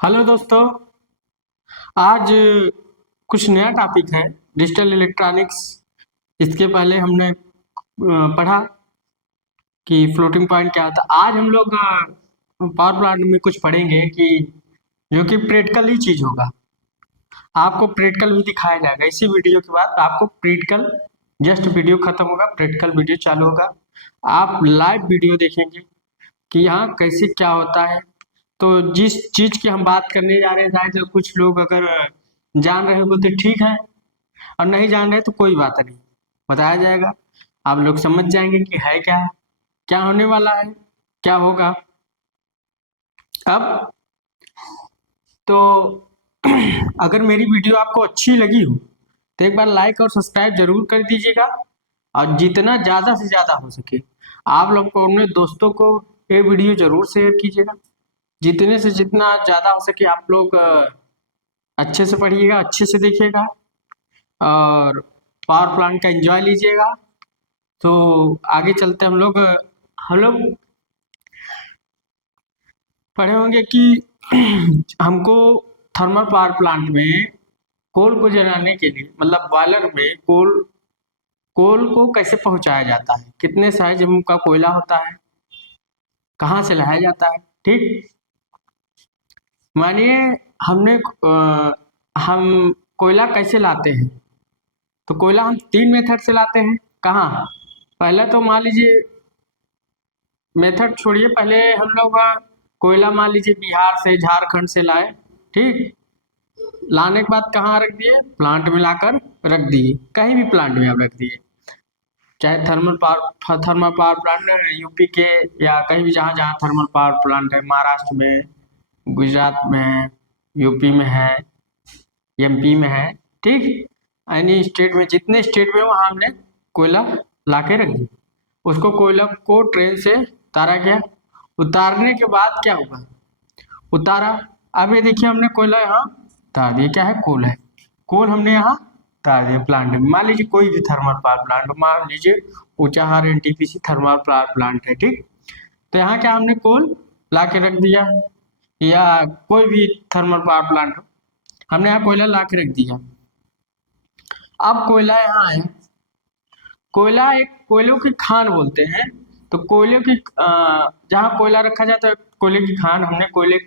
Hello दोस्तों। आज कुछ नया टॉपिक है, डिजिटल इलेक्ट्रॉनिक्स। इसके पहले हमने पढ़ा कि फ्लोटिंग पॉइंट क्या होता है। आज हम लोग पावर प्लांट में कुछ पढ़ेंगे कि जो कि प्रैक्टिकल ही चीज़ होगा। आपको प्रैक्टिकल भी दिखाया जाएगा। इसी वीडियो के बाद आपको प्रैक्टिकल, जस्ट वीडियो खत्म होगा, प्रैक्टिकल वीडियो चालू होगा। आप लाइव वीडियो देखेंगे कि यहाँ कैसे क्या होता है। तो जिस चीज की हम बात करने जा रहे हैं, शायद कुछ लोग अगर जान रहे हो तो ठीक है, और नहीं जान रहे तो कोई बात नहीं, बताया जाएगा। आप लोग समझ जाएंगे कि है क्या, क्या होने वाला है, क्या होगा। अब तो अगर मेरी वीडियो आपको अच्छी लगी हो तो एक बार लाइक और सब्सक्राइब जरूर कर दीजिएगा, और जितना ज़्यादा से ज़्यादा हो सके आप लोग को, अपने दोस्तों को ये वीडियो जरूर शेयर कीजिएगा। जितने से जितना ज़्यादा हो सके आप लोग अच्छे से पढ़िएगा, अच्छे से देखिएगा, और पावर प्लांट का एंजॉय लीजिएगा। तो आगे चलते हम लोग पढ़े होंगे कि हमको थर्मल पावर प्लांट में कोल को जलाने के लिए, मतलब बॉयलर में कोल को कैसे पहुंचाया जाता है, कितने साइज का कोयला होता है, कहाँ से लाया जाता है। ठीक, मानिए हम कोयला कैसे लाते हैं। तो कोयला हम तीन मेथड से लाते हैं। कहाँ? पहले तो मान लीजिए, मेथड छोड़िए, पहले हम लोग कोयला मान लीजिए बिहार से, झारखंड से लाए। ठीक, लाने के बाद कहाँ रख दिए? प्लांट में लाकर रख दिए। कहीं भी प्लांट में आप रख दिए, चाहे थर्मल पावर प्लांट यूपी के, या कहीं भी जहाँ जहाँ थर्मल पावर प्लांट है, महाराष्ट्र में, गुजरात में है, यूपी में है, एमपी में है। ठीक, एनी स्टेट में, जितने स्टेट में वहाँ हमने कोयला ला के रख दिया। उसको कोयला को ट्रेन से उतारा गया। उतारने के बाद क्या हुआ? उतारा, अब ये देखिए हमने कोयला यहाँ उतार दिया। क्या है? कोल है। कोल हमने यहाँ उतार दिया प्लांट में। मान लीजिए कोई भी थर्मल पावर प्लांट, मान लीजिए Unchahar NTPC thermal power plant है। ठीक, तो यहाँ क्या हमने कोल ला के रख दिया, या कोई भी थर्मल पावर प्लांट हो, हमने यहाँ कोयला ला के रख दिया। अब कोयला यहाँ आया। कोयला एक कोयलों की खान बोलते हैं। तो कोयले की जहाँ कोयला रखा जाता है, कोयले की खान, हमने कोयले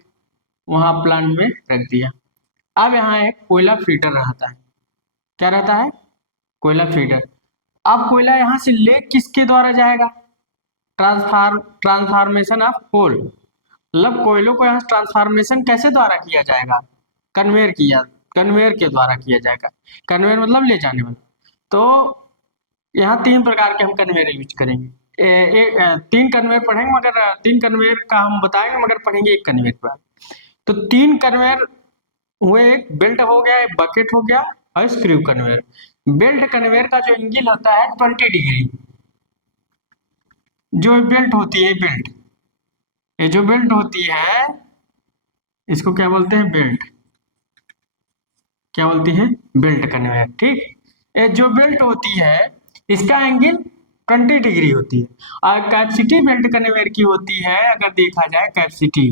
वहां प्लांट में रख दिया। अब यहाँ एक कोयला फीडर रहता है। क्या रहता है? कोयला फीडर। अब कोयला यहाँ से ले किसके द्वारा जाएगा? ट्रांसफॉर्मेशन ऑफ कोल, मतलब कोयलों को यहाँ ट्रांसफॉर्मेशन कैसे द्वारा किया जाएगा? कन्वेयर के द्वारा किया जाएगा। कन्वेयर मतलब ले जाने वाला। तो यहाँ तीन प्रकार के हम कन्वेयर यूज करेंगे। तीन कन्वेयर पढ़ेंगे, मगर तीन कन्वेयर का हम बताएंगे, मगर पढ़ेंगे एक कन्वेयर पर। तो तीन कन्वेयर हुए, एक बेल्ट हो गया, एक बकेट हो गया, और स्क्रू कन्वेयर। बेल्ट कन्वेयर का जो एंगल होता है 20 डिग्री। जो बेल्ट होती है, बेल्ट, ये जो बेल्ट होती है, इसको क्या बोलते हैं? बेल्ट। क्या बोलती है? Belt conveyor. ठीक, ये जो बेल्ट होती है, इसका एंगल 20 डिग्री होती है। और कैपेसिटी बेल्ट कन्वेयर की होती है, अगर देखा जाए कैपेसिटी,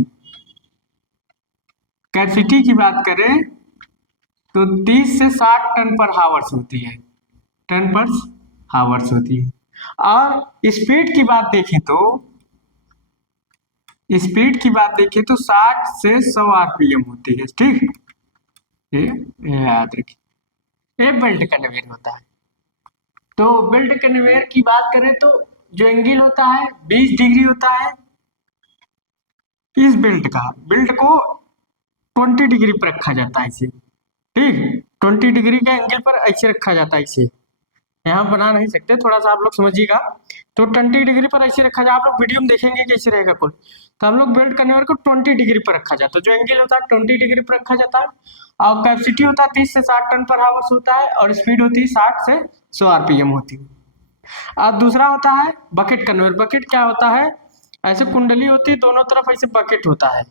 कैपेसिटी की बात करें तो 30 से 60 टन पर हावर्स होती है। टन पर हावर्स होती है। और स्पीड की बात देखें तो 60 से 100 आरपीएम होती है। ठीक, ये याद रखिए, ये बेल्ट कन्वेयर होता है। तो बेल्ट कन्वेयर की बात करें तो जो एंगल होता है 20 डिग्री होता है। इस बेल्ट को 20 डिग्री पर रखा जाता है इसे। ठीक, 20 डिग्री के एंगल पर ऐसे रखा जाता है इसे। यहाँ बना नहीं सकते, थोड़ा सा आप लोग समझिएगा। तो 20 डिग्री पर ऐसे रखा जाए, आप लोग वीडियो में देखेंगे कैसे रहेगा कुल। तो हम लोग बेल्ट कन्वेयर को 20 डिग्री पर रखा जाता है। जो एंगल होता है 20 डिग्री पर रखा जाता है, और कैपेसिटी होता है 30 से 60 टन पर हावर्स होता है, और स्पीड होती है 60 से 100 आरपीएम होती है। और दूसरा होता है बकेट कन्वेयर। बकेट क्या होता है? ऐसे कुंडली होती है, दोनों तरफ ऐसे बकेट होता है,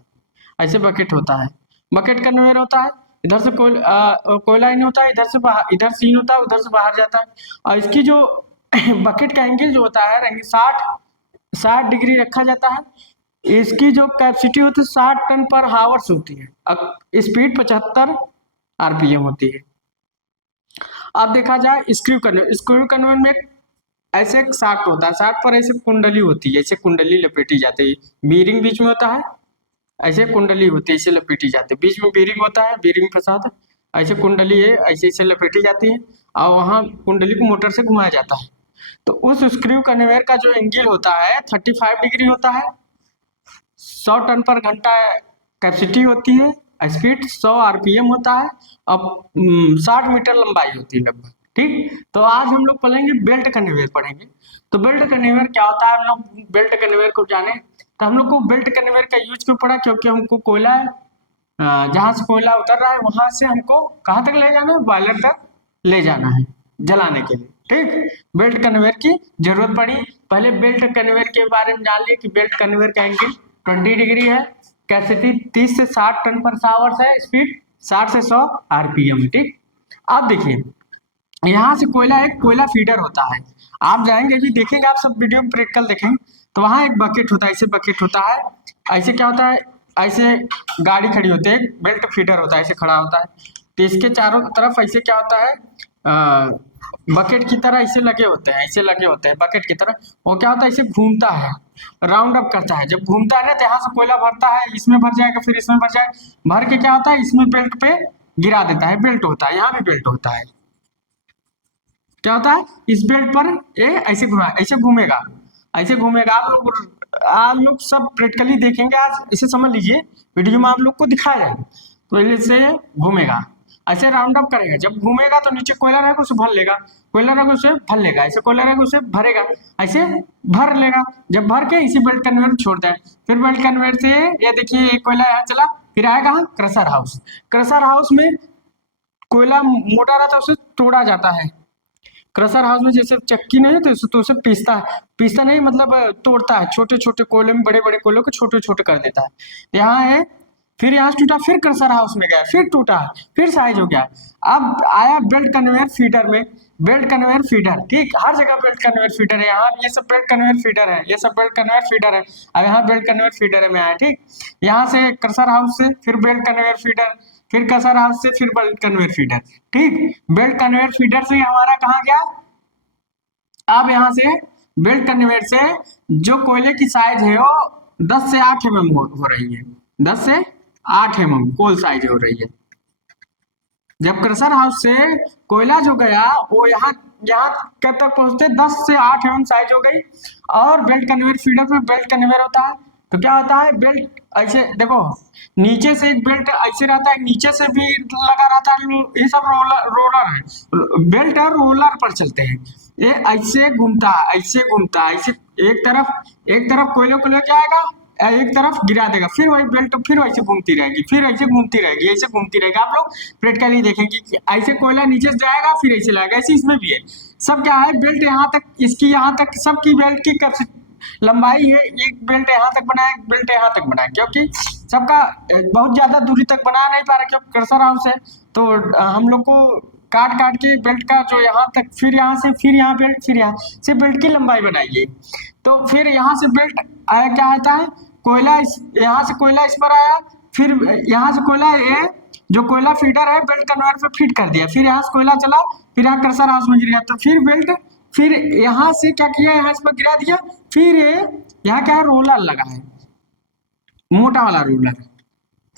ऐसे बकेट होता है। बकेट कन्वेयर होता है, इधर से कोयला इन होता है, इधर से बाहर, इधर से इन होता है, उधर से बाहर जाता है। और इसकी जो बकेट का एंगल जो होता है, 60 डिग्री रखा जाता है। इसकी जो कैपेसिटी होती है 60 टन पर हावर्स होती है, अब स्पीड 75 आरपीएम होती है। अब देखा जाए स्क्रू कन्वेयर में ऐसे एक शाफ्ट होता है, शाफ्ट पर ऐसे कुंडली होती है, ऐसे कुंडली लपेटी जाती है, बीरिंग बीच में होता है, ऐसे कुंडली होती है, ऐसे लपेटी जाती है, बीच में बीरिंग होता है, बीरिंग के साथ ऐसे कुंडली है, ऐसे ऐसे लपेटी जाती है और वहाँ कुंडली को मोटर से घुमाया जाता है। तो उस स्क्रू कन्वेयर का जो एंगल होता है 35 डिग्री होता है, 100 टन पर घंटा कैपेसिटी होती है, स्पीड 100 आरपीएम होता है, अब 60 मीटर लंबाई होती है लगभग। ठीक, तो आज हम लोग पढ़ेंगे बेल्ट कन्वेयर पढ़ेंगे। तो बेल्ट कन्वेयर क्या होता है, हम लोग बेल्ट कन्वेयर को जाने, तो हम लोग को बेल्ट कन्वेयर का यूज क्यों पड़ा, क्योंकि हमको कोयला जहाँ से कोयला उतर रहा है वहां से हमको कहाँ तक ले जाना है, बॉयलर तक ले जाना है जलाने के लिए। ठीक, बेल्ट कन्वेयर की जरूरत पड़ी। पहले बेल्ट कन्वेयर के बारे में जान लिए कि बेल्ट कन्वेयर का एंगल 20 डिग्री है, कैपेसिटी 30 से 60 टन पर आवर्स है, स्पीड 60 से 100 आरपीएम। ठीक, अब देखिए यहाँ से एक कोयला फीडर होता है, आप जाएंगे जी देखेंगे, आप सब वीडियो में प्रैक्टिकल देखेंगे तो वहाँ एक बकेट होता है, ऐसे बकेट होता है, ऐसे क्या होता है, ऐसे गाड़ी खड़ी होती है, बेल्ट फीडर होता है, ऐसे खड़ा होता है, तो इसके चारों तरफ ऐसे क्या होता है, बकेट की तरह ऐसे लगे होते हैं, ऐसे लगे होते हैं बकेट की तरह, वो क्या होता है ऐसे घूमता है, राउंड अप करता है, जब घूमता है ना तो यहाँ से कोयला भरता है, इसमें भर जाएगा, फिर इसमें भर जाएगा, भर के क्या होता है इसमें बेल्ट पे गिरा देता है, बेल्ट होता है, यहाँ भी बेल्ट होता है, क्या होता है इस बेल्ट पर ये ऐसे ऐसे घूमेगा, ऐसे घूमेगा, आप लोग सब प्रैक्टिकली देखेंगे, आज इसे समझ लीजिए, वीडियो में आप लोग को दिखाया जाएगा, तो ऐसे घूमेगा, ऐसे राउंड अप करेगा, जब घूमेगा तो नीचे कोयला रहेगा उसे भर लेगा, कोयला रहेगा उसे भर लेगा, ऐसे कोयला रहेगा उसे भरेगा, ऐसे भर लेगा, जब भर के इसी बेल्ट कन्वेयर छोड़ता है, फिर बेल्ट कन्वेयर से ये देखिए कोयला यहाँ चला, फिर आएगा क्रशर हाउस, क्रशर हाउस में कोयला मोटा रहता है उसे तोड़ा जाता है, क्रशर हाउस में जैसे चक्की नहीं है तो उसे पीसता है, पीसता नहीं मतलब तोड़ता है, छोटे छोटे कोयले में बड़े बड़े कोयलों को छोटे छोटे कर देता है, यहाँ है, फिर यहाँ से टूटा, फिर क्रशर हाउस में गया, फिर टूटा, फिर साइज हो गया, अब आया बेल्ट कन्वेयर फीडर में, बेल्ट कन्वेयर फीडर, ठीक, हर जगह बेल्ट कन्वेयर फीडर है, यहाँ ये सब बेल्ट कन्वेयर फीडर है, ये सब बेल्ट कन्वेयर फीडर है, अब यहाँ बेल्ट कन्वेयर फीडर में आया, ठीक, यहाँ से क्रशर हाउस से फिर बेल्ट कन्वेयर फीडर, फिर क्रशर हाउस से फिर बेल्ट कन्वेयर फीडर, ठीक, बेल्ट कन्वेयर फीडर से हमारा कहाँ गया, अब यहाँ से बेल्ट कन्वेयर से जो कोयले की साइज है वो 10 से 8 mm हो रही है, 10 से 8 mm कोल साइज हो रही है, जब क्रशर हाउस से कोयला जो गया वो यहाँ यहाँ कब तक पहुंचते 10 से 8 mm साइज हो गई, और बेल्ट कन्वेयर फीडर में बेल्ट कन्वेयर होता है, तो क्या होता है बेल्ट ऐसे देखो, नीचे से एक बेल्ट ऐसे रहता है, नीचे से भी लगा रहता है, ये सब रोलर है, बेल्ट और रोलर पर चलते हैं, ये ऐसे घूमता है, ऐसे घूमता है, ऐसे एक तरफ कोयले को लेके आएगा, एक तरफ गिरा देगा, फिर वही बेल्ट फिर वैसे घूमती रहेगी, फिर ऐसे घूमती रहेगी, ऐसे घूमती रहेगी, आप लोग प्रैक्टिकली देखेंगे कि ऐसे कोयला नीचे से जाएगा फिर ऐसे लाएगा, ऐसे इसमें भी है, सब क्या है बेल्ट यहाँ तक, इसकी यहाँ तक सबकी बेल्ट की लंबाई है, एक बेल्ट यहाँ तक बनाया, एक बेल्ट यहाँ तक बनाया, क्योंकि सबका बहुत ज्यादा दूरी तक बना नहीं पा रहा, क्योंकि क्रशर हाउस है, तो हम लोग को काट काट के बेल्ट का जो यहाँ तक, फिर यहाँ से फिर यहाँ बेल्ट, फिर यहाँ से बेल्ट की लंबाई बनाइए, तो फिर यहाँ से बेल्ट आया, क्या आता है कोयला, यहाँ से कोयला इस पर आया, फिर यहाँ से कोयला ये जो कोयला फीडर है बेल्ट कन्वेयर पे फीड कर दिया, फिर यहाँ से कोयला चला, फिर यहाँ क्रशर हाउस में गिर गया, तो फिर बेल्ट, फिर यहाँ से क्या किया, यहाँ इस पर गिरा दिया, फिर यहाँ क्या है रोलर लगा है, मोटा वाला रोलर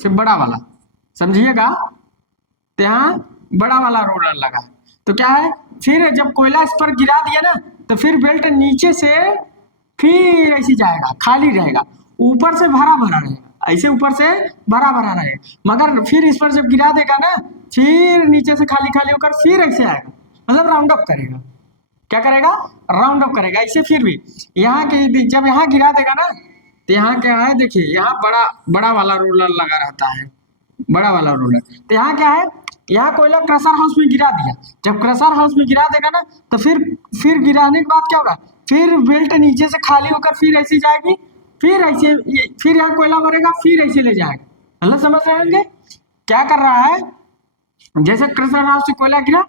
से बड़ा वाला, समझिएगा, तो यहाँ बड़ा वाला रोलर लगा है, तो क्या है फिर जब कोयला इस पर गिरा दिया ना, तो फिर बेल्ट नीचे से फिर ऐसे जाएगा, खाली रहेगा, ऊपर से भरा भरा रहेगा, ऐसे ऊपर से भरा भरा रहेगा, मगर फिर इस पर जब गिरा देगा ना, फिर नीचे से खाली खाली होकर फिर ऐसे आएगा, मतलब राउंड अप करेगा, क्या करेगा राउंड अप करेगा, ऐसे फिर भी यहाँ के जब यहाँ गिरा देगा ना, तो यहाँ क्या है देखिए, यहाँ बड़ा बड़ा वाला रोलर लगा रहता है, बड़ा वाला रोलर, तो यहाँ क्या है, यहाँ कोयला क्रशर हाउस में गिरा दिया, जब क्रशर हाउस में गिरा देगा ना, तो फिर गिराने के बाद क्या होगा, फिर बेल्ट नीचे से खाली होकर फिर ऐसी जाएगी, फिर ऐसे फिर यहाँ कोयला भरेगा, फिर ऐसे ले जाएगा, मतलब समझ रहे होंगे क्या कर रहा है, जैसे क्रशर हाउस से कोयला गिरा,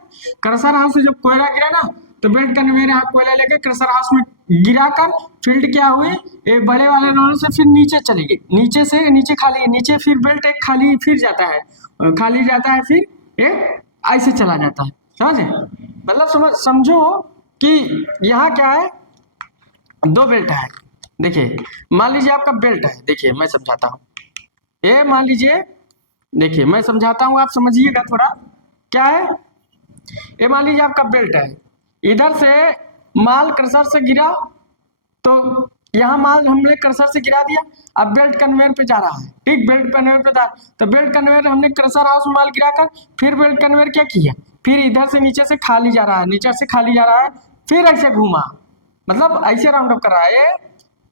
क्रशर हाउस से जब कोयला गिरा ना, तो बेल्ट कन्वेयर यहाँ कोयला लेके क्रशर हाउस में गिरा कर फील्ड क्या हुई, ये बड़े वाले रोलर से फिर नीचे चली गई, नीचे से नीचे खाली, नीचे फिर बेल्ट एक खाली फिर जाता है, खाली जाता है, फिर ये ऐसे चला जाता है, समझे? मतलब समझो कि यहाँ क्या है, दो बेल्ट है। देखिए मान लीजिए आपका बेल्ट है, देखिए मैं समझाता हूँ, ये मान लीजिए, देखिए मैं समझाता हूँ, आप समझिएगा थोड़ा। क्या है, ये मान लीजिए आपका बेल्ट है, इधर से माल क्रशर से गिरा, तो यहाँ माल हमने क्रशर से गिरा दिया, अब बेल्ट कन्वेयर पे जा रहा है, ठीक, बेल्ट कन्वेयर पे जा, तो बेल्ट कन्वेयर हमने क्रशर हाउस में माल गिराकर, फिर बेल्ट कन्वेयर क्या किया, फिर इधर से नीचे से खाली जा रहा है, नीचे से खाली जा रहा है, फिर ऐसे घूमा, मतलब ऐसे राउंड अप कर रहा है,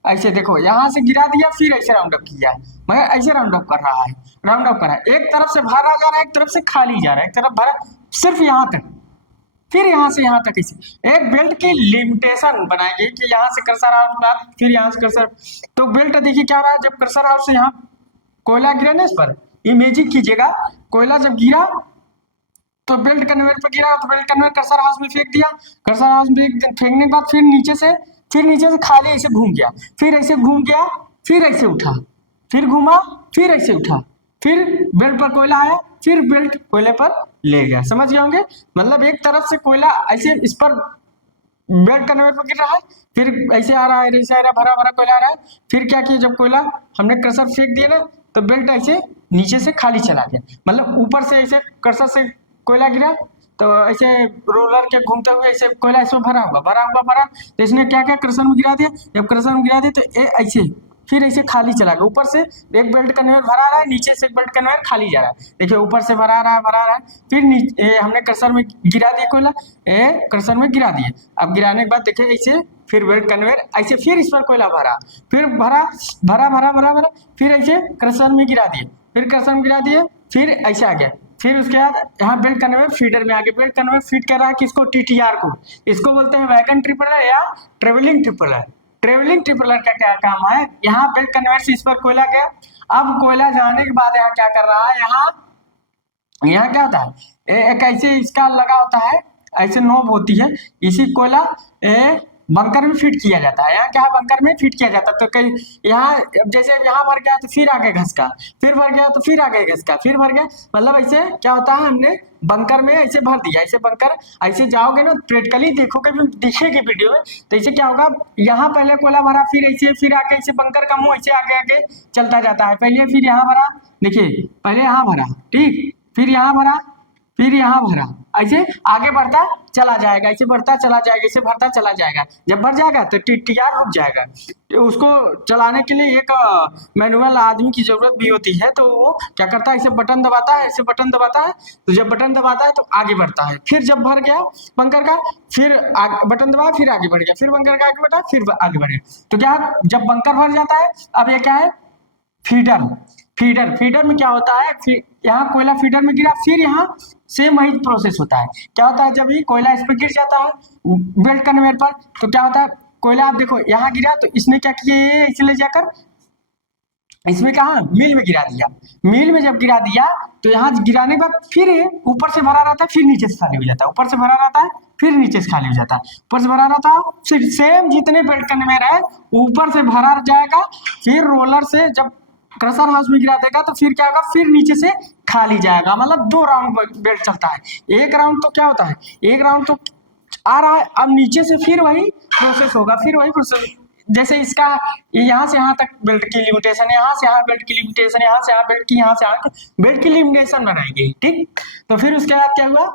ऐसे देखो यहाँ से गिरा दिया, फिर ऐसे राउंड अप किया, मगर ऐसे राउंड अप कर रहा है, राउंड अप कर रहा है, एक तरफ से भरा जा रहा है, एक तरफ से खाली जा रहा है, एक तरफ भरा सिर्फ यहाँ तक, फिर यहाँ से यहाँ तक, ऐसे एक बेल्ट की लिमिटेशन बनाएंगे कि यहाँ से कर्सर आउट, फिर यहाँ से कर्सर, तो बेल्ट देखिए क्या रहा है, जब कर्सर हाउस से यहाँ कोयला गिरा ना, इस पर इमेजिंग कीजिएगा, कोयला जब गिरा तो बेल्ट कन्वेयर पे गिरा, तो बेल्ट कन्वेयर कर्सर हाउस में फेंक दिया, कर्सर हाउस में फेंकने के बाद फिर नीचे से खाली ऐसे घूम गया, फिर ऐसे घूम गया, फिर ऐसे उठा, फिर घूमा, फिर ऐसे उठा, फिर बेल्ट पर कोयला आया, फिर बेल्ट कोयले पर ले गया, समझ गए होंगे? मतलब एक तरफ से कोयला ऐसे इस पर बेल्ट कन्वेयर पर गिर रहा है, फिर ऐसे आ रहा है, ऐसे आ रहा है, भरा भरा कोयला आ रहा है, फिर क्या किया, जब कोयला हमने क्रशर फेंक दिया ना, तो बेल्ट ऐसे नीचे से खाली चला गया, मतलब ऊपर से ऐसे क्रशर से कोयला गिरा, तो ऐसे रोलर के घूमते हुए ऐसे कोयला इसमें भरा, तो इसने क्या किया, क्रशर में गिरा दिया, जब क्रशर में गिरा दिया तो ऐसे फिर ऐसे खाली चला गया, ऊपर से एक बेल्ट कन्वेयर भरा रहा है, नीचे से एक बेल्ट कन्वेयर खाली जा रहा है, देखिए ऊपर से भरा रहा है, फिर हमने क्रशर में गिरा दिया कोयला, क्रशर में गिरा दिए, अब गिराने के बाद देखिए ऐसे फिर बेल्ट कन्वेयर ऐसे फिर इस पर कोयला भरा, फिर भरा, फिर ऐसे क्रशर में गिरा दिए, फिर क्रशर में गिरा दिए, फिर ऐसे आ गया, फिर उसके बाद यहाँ बेल्ट कन्वेयर फीडर में आगे, बेल्ट कन्वेयर फीड कर रहा है किसको, टीटीआर को, इसको बोलते हैं वैगन ट्रिपलर या ट्रेवलिंग ट्रिपलर। ट्रेवलिंग ट्रिपलर का क्या काम है, यहाँ बेल्ट कन्वेयर से इस पर कोयला गया, अब कोयला जाने के बाद यहाँ क्या कर रहा है, यहाँ क्या होता है, एक ऐसे इसका लगा होता है, ऐसे नोब होती है, इसी कोयला बंकर में फिट किया जाता है, यहाँ क्या बंकर में फिट किया जाता है, तो कई यहाँ जैसे यहाँ भर गया तो फिर आगे घसका, फिर भर गया तो फिर आगे घसका, फिर भर गया, मतलब ऐसे क्या होता है, हमने बंकर में ऐसे भर दिया, ऐसे बंकर ऐसे जाओगे ना, प्रैक्टिकली देखोगे भी, दिखेगी वीडियो में, तो ऐसे क्या होगा, यहाँ पहले कोयला भरा, फिर ऐसे, फिर आगे ऐसे बंकर का मुंह ऐसे आगे आगे चलता जाता है, पहले फिर यहाँ भरा, देखिए पहले यहाँ भरा, ठीक, फिर यहाँ भरा, फिर यहाँ भरा, ऐसे आगे बढ़ता चला जाएगा, ऐसे बढ़ता चला जाएगा, ऐसे भरता चला जाएगा, जब भर जाएगा तो टीटीआर रुक जाएगा, तो उसको चलाने के लिए एक मैनुअल आदमी की जरूरत भी होती है, तो वो क्या करता है, ऐसे बटन दबाता है, ऐसे बटन दबाता है, तो जब बटन दबाता है तो आगे बढ़ता है, फिर जब भर गया बंकर का, फिर बटन दबाया, फिर आगे बढ़ गया, फिर बंकर का आगे बढ़ा, फिर आगे बढ़ गया, तो क्या जब बंकर भर जाता है, अब ये क्या है, फीडर में क्या होता है, यहाँ कोयला फीडर में गिरा, फिर यहाँ सेम वही प्रोसेस होता है, क्या होता है, जब ये कोयला इस पर गिर जाता है बेल्ट कन्वेयर पर, तो क्या होता है, कोयला आप देखो यहाँ गिरा, तो इसने क्या किया, ये इसे ले जाकर इसमें कहा मिल में गिरा दिया, मिल में जब गिरा दिया तो यहाँ गिराने के बाद फिर ऊपर से भरा रहता है, फिर नीचे से खाली हो जाता है, ऊपर से भरा रहता है, फिर नीचे से खाली हो जाता है, ऊपर से भरा रहता है, फिर सेम जितने बेल्ट कन्वेयर है ऊपर से भरा जाएगा, फिर रोलर से जब क्रशर हाउस में गिरा देगा तो फिर क्या होगा, फिर नीचे से खाली जाएगा, मतलब 2 राउंड बेल्ट चलता है, एक राउंड तो क्या होता है, एक राउंड तो आ रहा है, अब नीचे से फिर वही प्रोसेस होगा, फिर वही प्रोसेस, जैसे इसका यहाँ से यहाँ तक बेल्ट की लिमिटेशन, यहाँ से यहाँ बेल्ट की लिमिटेशन, यहाँ से यहाँ बेल्ट की, यहाँ से यहाँ बेल्ट की लिमिटेशन बनाई गई, ठीक, तो फिर उसके बाद क्या हुआ,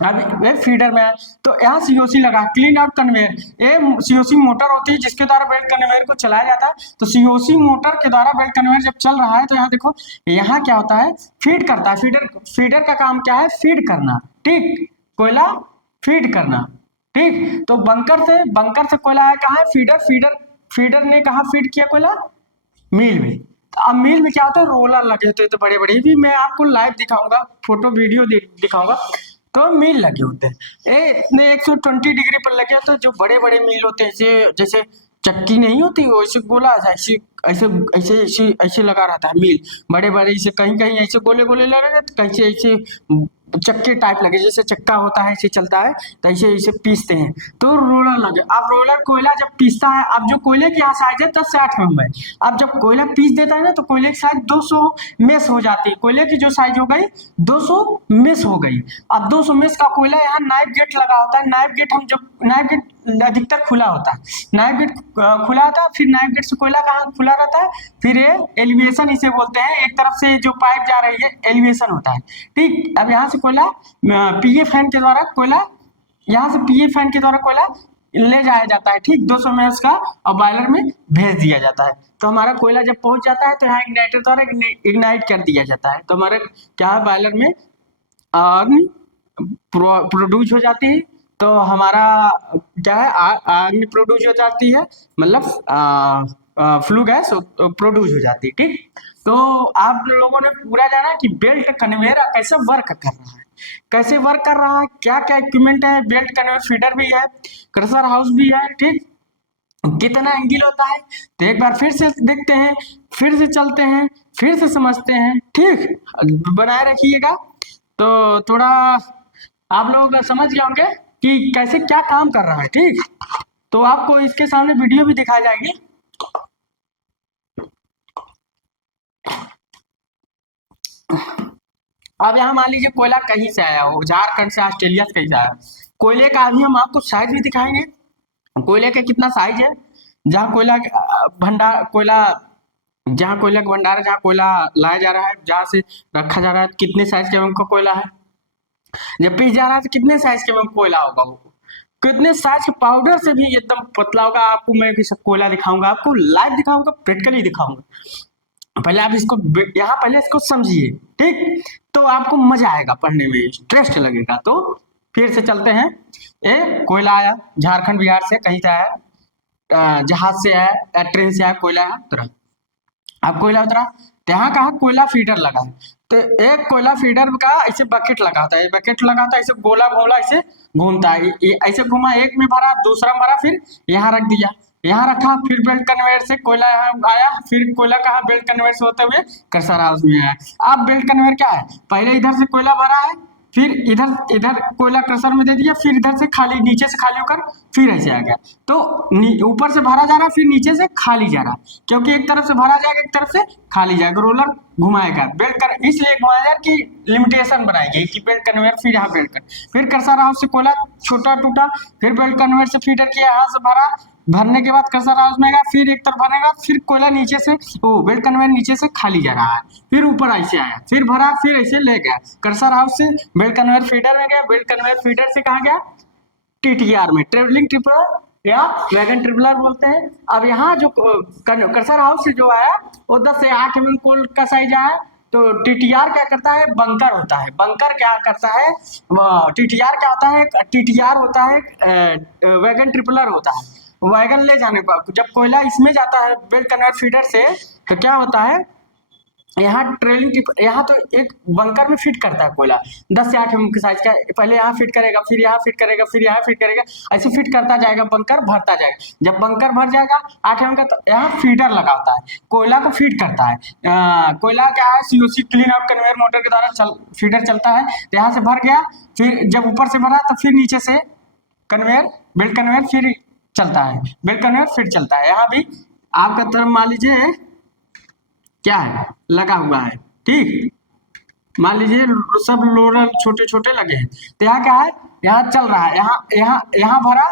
अब वे फीडर में है, तो यहाँ सीओसी लगा, क्लीन आउट कन्वेयर, ये सीओसी मोटर होती है जिसके द्वारा बेल्ट कन्वेयर को चलाया जाता है, तो सीओसी मोटर के द्वारा बेल्ट कन्वेयर जब चल रहा है, तो यहाँ देखो यहाँ क्या होता है, फीड करता है, फीडर का काम क्या है, फीड करना, ठीक, कोयला फीड करना, ठीक, तो बंकर से कोयला आया कहाँ है, फीडर ने कहा फीड किया कोयला, मिल में, तो अब मिल में क्या होता है, रोलर लगे होते हैं, तो बड़े बड़े भी मैं आपको लाइव दिखाऊंगा, फोटो वीडियो दिखाऊंगा, तो मिल लगे होते हैं, इतने 120 डिग्री पर लगे होते हैं, जो बड़े बड़े मिल होते हैं, जैसे चक्की नहीं होती वैसे गोला, ऐसे ऐसे ऐसे ऐसे ऐसे लगा रहता है मिल, बड़े बड़े ऐसे कहीं कहीं ऐसे गोले गोले लगे रहते, कहीं से ऐसे चक्के टाइप लगे, जैसे चक्का होता है ऐसे चलता है, तो ऐसे ऐसे पीसते हैं, तो रोलर लगे। अब रोलर कोयला जब पीसता है, अब जो कोयले की यहाँ साइज है 10 से 8 mm है, अब जब कोयला पीस देता है ना, तो कोयले की साइज 200 मेस हो जाती है। कोयले की जो साइज हो गई 200 मेस हो गई। अब 200 मेस का कोयला यहाँ नाइफ गेट लगा होता है। नाइफ गेट हम जब नाइफ गेट अधिकतर खुला होता है, नाइफ गेट खुला होता है, फिर नाइफ गेट से कोयला कहाँ खुला रहता है, फिर ये एलिवेशन इसे बोलते हैं, एक तरफ से जो पाइप जा रही है एलिवेशन होता है, ठीक। अब यहाँ से कोयला पीए फैन के द्वारा कोयला, यहाँ से पीए फैन के द्वारा कोयला ले जाया जाता है, ठीक, 200 में उसका, और बॉयलर में भेज दिया जाता है। तो हमारा कोयला जब पहुंच जाता है तो यहाँ इग्नाइटर द्वारा इग्नाइट कर दिया जाता है, तो हमारे क्या है, बॉयलर में अग्नि प्रोड्यूस हो जाती है। तो हमारा क्या है, अग्नि प्रोड्यूस हो जाती है, मतलब फ्लू गैस प्रोड्यूस हो जाती है, ठीक। तो आप लोगों ने पूरा जाना कि बेल्ट कन्वेयर कैसे वर्क कर रहा है, कैसे वर्क कर रहा है, क्या क्या इक्विपमेंट है। बेल्ट कन्वेयर फीडर भी है, क्रशर हाउस भी है, ठीक। कितना एंगल होता है, तो एक बार फिर से देखते हैं, फिर से चलते हैं, फिर से समझते हैं, ठीक। बनाए रखिएगा, तो थोड़ा आप लोग समझ गए होंगे कि कैसे क्या काम कर रहा है, ठीक। तो आपको इसके सामने वीडियो भी दिखाई जाएगी। अब यहाँ मान लीजिए कोयला कहीं से आया हो, झारखंड से, ऑस्ट्रेलिया से कहीं से आया, कोयले का अभी हम आपको साइज भी दिखाएंगे, कोयले का कितना साइज है, जहाँ कोयला भंडार कोयला जहाँ कोयला का भंडार है, जहाँ कोयला लाया जा रहा है, जहाँ से रखा जा रहा है, कितने साइज के का कोयला है, जब पीस जा रहा है तो कितने साइज के कोयला होगा, वो कितने साइज के पाउडर से भी एकदम पतला होगा। आपको मैं भी सब कोयला दिखाऊंगा, आपको लाइव दिखाऊंगा, प्रैक्टिकली दिखाऊंगा। पहले आप इसको यहाँ पहले इसको समझिए, ठीक, तो आपको मजा आएगा पढ़ने में, इंटरेस्ट लगेगा। तो फिर से चलते हैं, ये कोयला आया झारखंड बिहार से, कहीं से आया, जहाज से आया, ट्रेन से आया, कोयला उतरा। अब कोयला उतरा तो यहाँ कहा कोयला फीडर लगा है, तो एक कोयला फीडर का ऐसे बकेट लगा होता है, बकेट लगा होता है, ऐसे गोला गोला ऐसे घूमता है, ऐसे घुमा, एक में भरा, दूसरा में भरा, फिर यहाँ रख दिया, यहाँ रखा, फिर बेल्ट कन्वेयर से कोयला यहाँ आया, फिर कोयला कहा बेल्ट कन्वेयर से होते हुए क्रशर हाउस में आया। अब बेल्ट कन्वेयर क्या है, पहले इधर से कोयला भरा है, फिर इधर इधर कोयला क्रशर में दे दिया, फिर इधर से खाली, नीचे से खाली होकर फिर ऐसे आ गया। तो ऊपर से भरा जा रहा है, फिर नीचे से खाली जा रहा है, क्योंकि एक तरफ से भरा जाएगा, एक तरफ से खाली जाएगा, रोलर घुमाएगा, बेल्ट कर इसलिए घुमाएगा कि लिमिटेशन बनाएगी कि बेल्ट कन्वेयर, फिर यहाँ बेल्ट कर, फिर क्रशर हाउस से कोयला छोटा टूटा, फिर बेल्ट कन्वेयर से फीडर किया, यहाँ से भरा, भरने के बाद क्रशर हाउस में गया, फिर एक तरफ भरेगा, फिर कोयला नीचे से, वो बेल्ट कन्वेयर नीचे से खाली जा रहा है, फिर ऊपर ऐसे आया, फिर भरा, फिर ऐसे ले गया, क्रशर हाउस से बेल्ट कन्वेयर फीडर में गया, बेल्ट कन्वेयर फीडर से कहा गया टीटीआर में, ट्रेवलिंग ट्रिपलर या वैगन ट्रिपलर बोलते हैं। अब यहाँ जो क्रशर हाउस से जो आया वो 10 से 8 mm कोल का साइज आया। तो टीटीआर क्या करता है, बंकर होता है, बंकर क्या करता है, टीटीआर क्या होता है, टीटीआर होता है वैगन ट्रिपलर होता है। वैगन ले जाने पर जब कोयला इसमें जाता है बेल्ट कन्वेयर फीडर से, तो क्या होता है, यहाँ ट्रेलिंग, यहाँ तो एक बंकर में फिट करता है कोयला 10 से 8 mm के साइज का, पहले यहाँ फिट करेगा, फिर यहाँ फिट करेगा, फिर यहाँ फिट करेगा, ऐसे फिट करता जाएगा, बंकर भरता जाएगा। जब बंकर भर जाएगा 8 mm का, तो यहाँ फीडर लगा होता है, कोयला को फीड करता है। कोयला क्या है, COC clean out conveyor motor के द्वारा फीडर चलता है। तो यहाँ से भर गया, फिर जब ऊपर से भरा तो फिर नीचे से कन्वेयर, बेल्ट कन्वेयर फिर चलता है, बेल्ट कन्वेयर फिर चलता है। यहाँ भी आपका तरफ मान लीजिए क्या है, लगा हुआ है, ठीक, मान लीजिए सब लोरल छोटे छोटे लगे हैं, तो यहाँ क्या है, यहाँ चल रहा है, यहाँ भरा,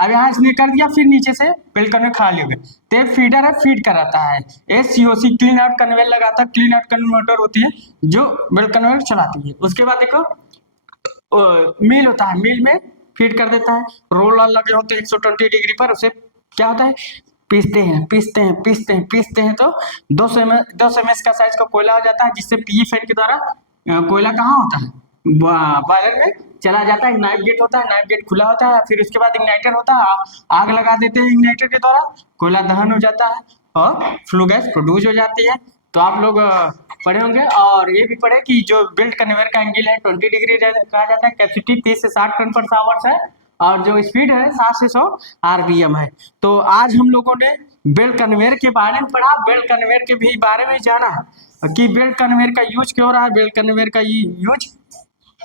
अब यहाँ इसने कर दिया, फिर नीचे से बेल्ट कन्वेयर खाली हो गया, तो फीडर है, फीड कराता है, सीओसी क्लीन आउट कन्वेयर लगाता है, क्लीन आउट कन्वेयर मोटर होती है जो बेल्ट कन्वेयर चलाती है। उसके बाद देखो मिल होता है, मिल में फीड कर देता है, रोलर लगे होते हैं 120 डिग्री पर, उसे क्या होता है, पीसते हैं, तो 200 ml का साइज का कोयला हो जाता है, जिससे पीई फैन के द्वारा कोयला कहाँ होता है, बॉयलर में चला जाता है। नाइफ गेट होता है, नाइफ गेट खुला होता है, फिर उसके बाद इग्नाइटर होता है, आग लगा देते हैं इग्नाइटर के द्वारा, कोयला दहन हो जाता है और फ्लू गैस प्रोड्यूस हो जाती है। तो आप लोग पढ़े होंगे, और ये भी पढ़े कि जो बेल्ट कन्वेयर का एंगल है 20 डिग्री कहा जाता है, कैपेसिटी 30 से 60 टन पर आवर्स है, और जो स्पीड है 7 से 100 RPM है। तो आज हम लोगों ने बेल्ट कन्वेयर के बारे में पढ़ा, बेल्ट कन्वेयर के भी बारे में जाना कि बेल्ट कन्वेयर का यूज क्यों हो रहा है, बेल्ट कन्वेयर का यूज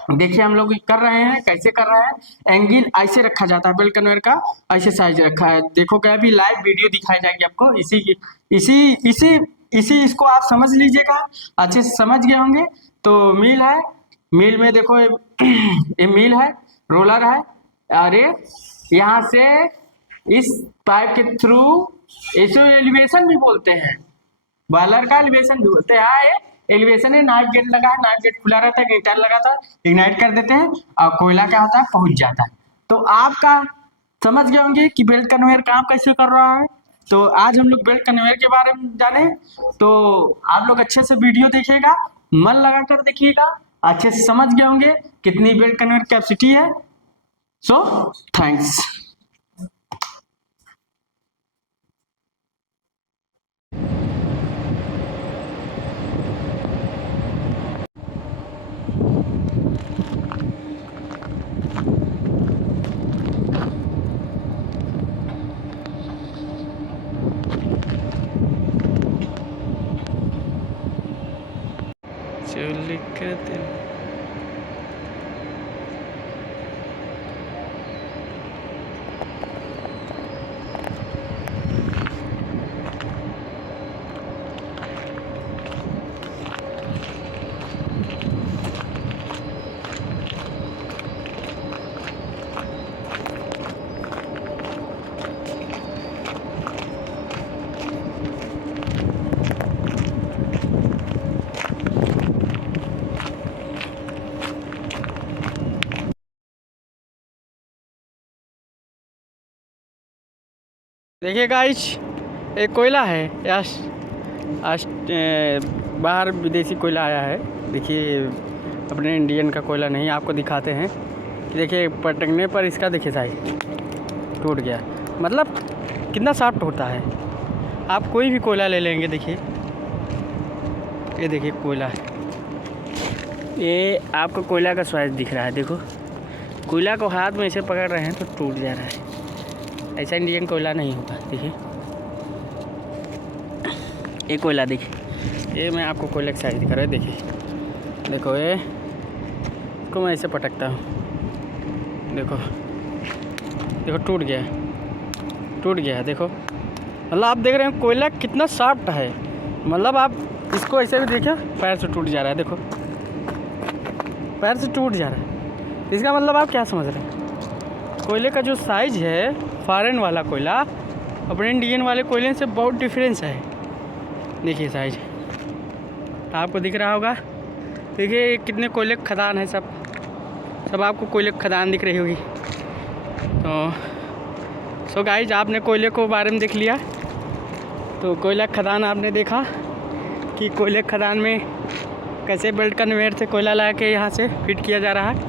देखिए हम लोग कर रहे हैं, कैसे कर रहे हैं। एंगल ऐसे रखा जाता है, बेल्ट कन्वेयर का ऐसे साइज रखा है। देखो क्या अभी लाइव वीडियो दिखाई जाएगी आपको इसी की, इसी इसी इसी इसको आप समझ लीजिएगा, अच्छे से समझ गए होंगे। तो मिल है, मिल में देखो ये मिल है, रोलर है, अरे यहाँ से इस पाइप के थ्रू, इसको एलिवेशन भी बोलते हैं, बॉयलर का एलिवेशन भी बोलते हैं। हाँ, ये एलिवेशन है, नाइट गेट लगा है, नाइट गेट खुला रहता है, इग्निटर लगा था, इग्नाइट कर देते हैं और कोयला क्या होता है, पहुंच जाता है। तो आपका समझ गए होंगे कि बेल्ट कन्वेयर काम कैसे कर रहा है। तो आज हम लोग बेल्ट कन्वेयर के बारे में जाने, तो आप लोग अच्छे से वीडियो देखिएगा, मन लगा कर देखिएगा, अच्छे से समझ गए होंगे कितनी बेल्ट कन्वेयर कैपेसिटी है। So thanks. देखिए गाइस, एक कोयला है, यस बाहर विदेशी कोयला आया है। देखिए अपने इंडियन का कोयला नहीं, आपको दिखाते हैं कि देखिए पटकने पर इसका देखिए साइज टूट गया, मतलब कितना सॉफ्ट होता है। आप कोई भी कोयला ले लेंगे, देखिए ये देखिए कोयला है, ये आपको कोयला का साइज दिख रहा है। देखो कोयला को हाथ में ऐसे पकड़ रहे हैं तो टूट जा रहा है, ऐसा इंडियन कोयला नहीं होगा। देखिए ये कोयला देखिए, ये मैं आपको कोयले का साइज दिखा रहा है। देखिए देखो ये, इसको मैं ऐसे पटकता हूँ, देखो देखो टूट गया, टूट गया। देखो मतलब आप देख रहे हैं कोयला कितना सॉफ्ट है, मतलब आप इसको ऐसे भी देखिए पैर से टूट जा रहा है। देखो पैर से टूट जा रहा है, इसका मतलब आप क्या समझ रहे हैं, कोयले का जो साइज है फॉरेन वाला कोयला अपने इंडियन वाले कोयले से बहुत डिफरेंस है। देखिए साइज आपको दिख रहा होगा। देखिए कितने कोयले खदान है, सब आपको कोयले खदान दिख रही होगी। तो सो गाइज आपने कोयले को बारे में देख लिया, तो कोयला खदान आपने देखा कि कोयले खदान में कैसे बेल्ट कन्वेयर से कोयला ला के यहाँ से फिट किया जा रहा है।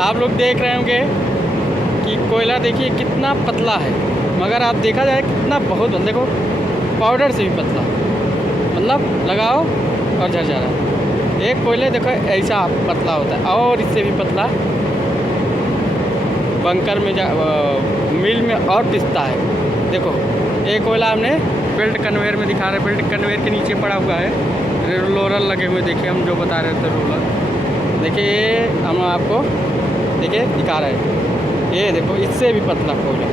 आप लोग देख रहे होंगे कि कोयला देखिए कितना पतला है, मगर आप देखा जाए कितना बहुत देखो पाउडर से भी पतला, मतलब लगाओ और झड़ जा रहा है। एक कोयले देखो ऐसा पतला होता है और इससे भी पतला बंकर में मिल में और पिसता है। देखो एक कोयला हमने बेल्ट कन्वेयर में दिखा रहे हैं, बेल्ट कन्वेयर के नीचे पड़ा हुआ है, रोलर लगे हुए देखिए, हम जो बता रहे थे रोलर देखिए, ये हम आपको देखिए दिखा रहे हैं। ये देखो इससे भी पतला कोयला,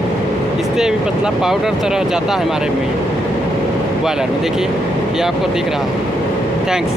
इससे भी पतला पाउडर तरह जाता है हमारे में बॉयलर में, देखिए ये आपको दिख रहा है। थैंक्स।